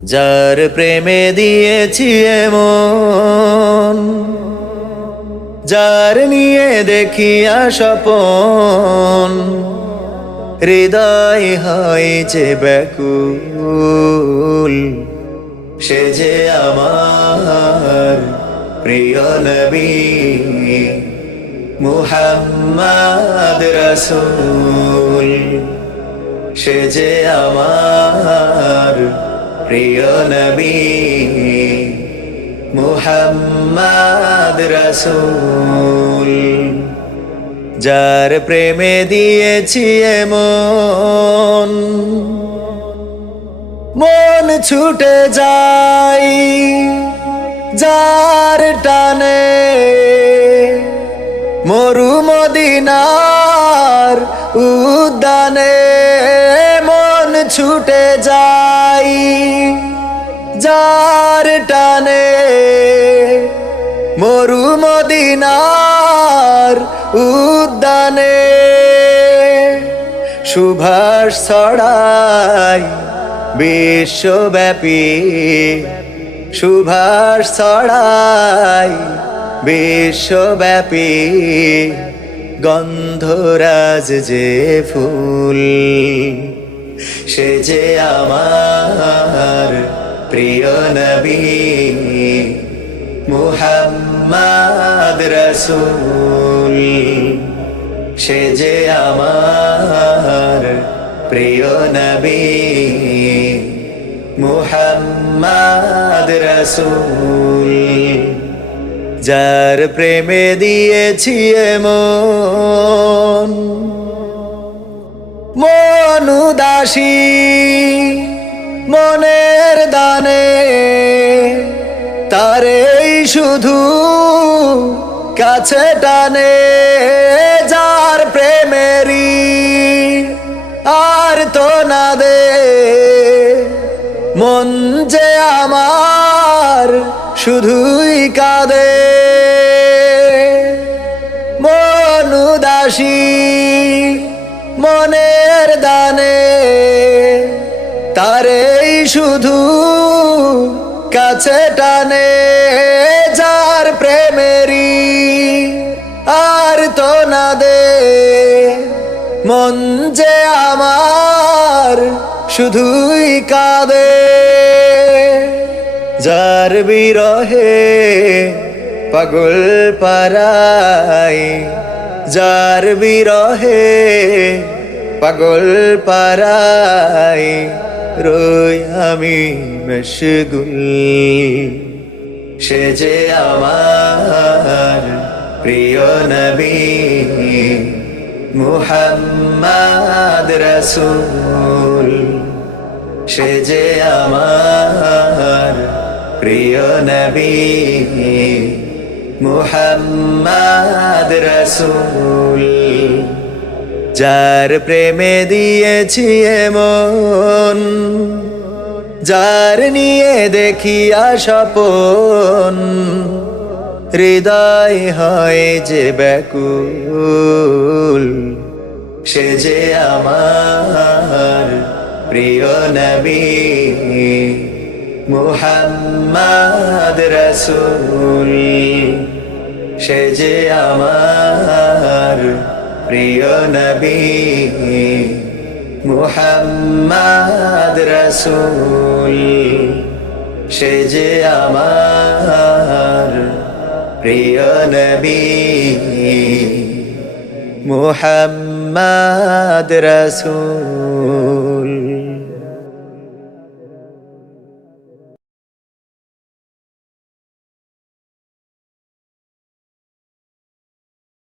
যার প্রেমে দিয়েছি এমন, যার নিয়ে দেখিয়া স্বপন, হৃদয় হয় যে ব্যাকুল। সে যে আমার প্রিয় নবী মুহাম্মদ রাসূল। সে যে আমার প্রিয় নবী মুহাম্মদ রাসূল। যার প্রেমে দিয়েছি এমন, মন ছুটে যায় যার টানে, মরু মদিনার উদ্যানে। মন ছুটে যায় যার টানে, মরু মদিনার উদ্যানে। সুভাষ ছড়ায় বিশ্বব্যাপী, সুভাষ ছড়ায় বিশ্বব্যাপী। গন্ধরাজ যে ফুল, সে যে আমার প্রিয় নবী মুহাম্মদ রাসূল। সে যে আমার প্রিয় নবী মুহাম্মদ রাসূল। যার প্রেমে দিয়েছি এমন, মন উদাসী মনের দানে, তারেই শুধু কাছে টানে। যার প্রেমেরই আর তো না দে, মন যে আমার শুধুই কাঁদে। মন উদাসী মনের দানে, তারেই শুধু কাছে টানে। যার প্রেমেরই আর তো না দে, মন যে আমার শুধুই কাঁদে। যার বিরহে পাগল পারাই, যার বিরহে পাগল পারাই। রই আমি মশগুল, সে যে আমার প্রিয় নবী মুহাম্মদ রাসূল। সে যে আমার প্রিয় নবী মুহাম্মদ রাসূল। যার প্রেমে দিয়েছি এমন, যার নিয়ে দেখিয়া স্বপন, হৃদয় হয় যে ব্যাকুল। সে যে আমার প্রিয় নবী মুহাম্মদ রাসূল। সে যে আমার প্রিয় নবী মুহাম্মদ রাসূল। সে যে আমার প্রিয় নবী মুহাম্মদ রাসূল।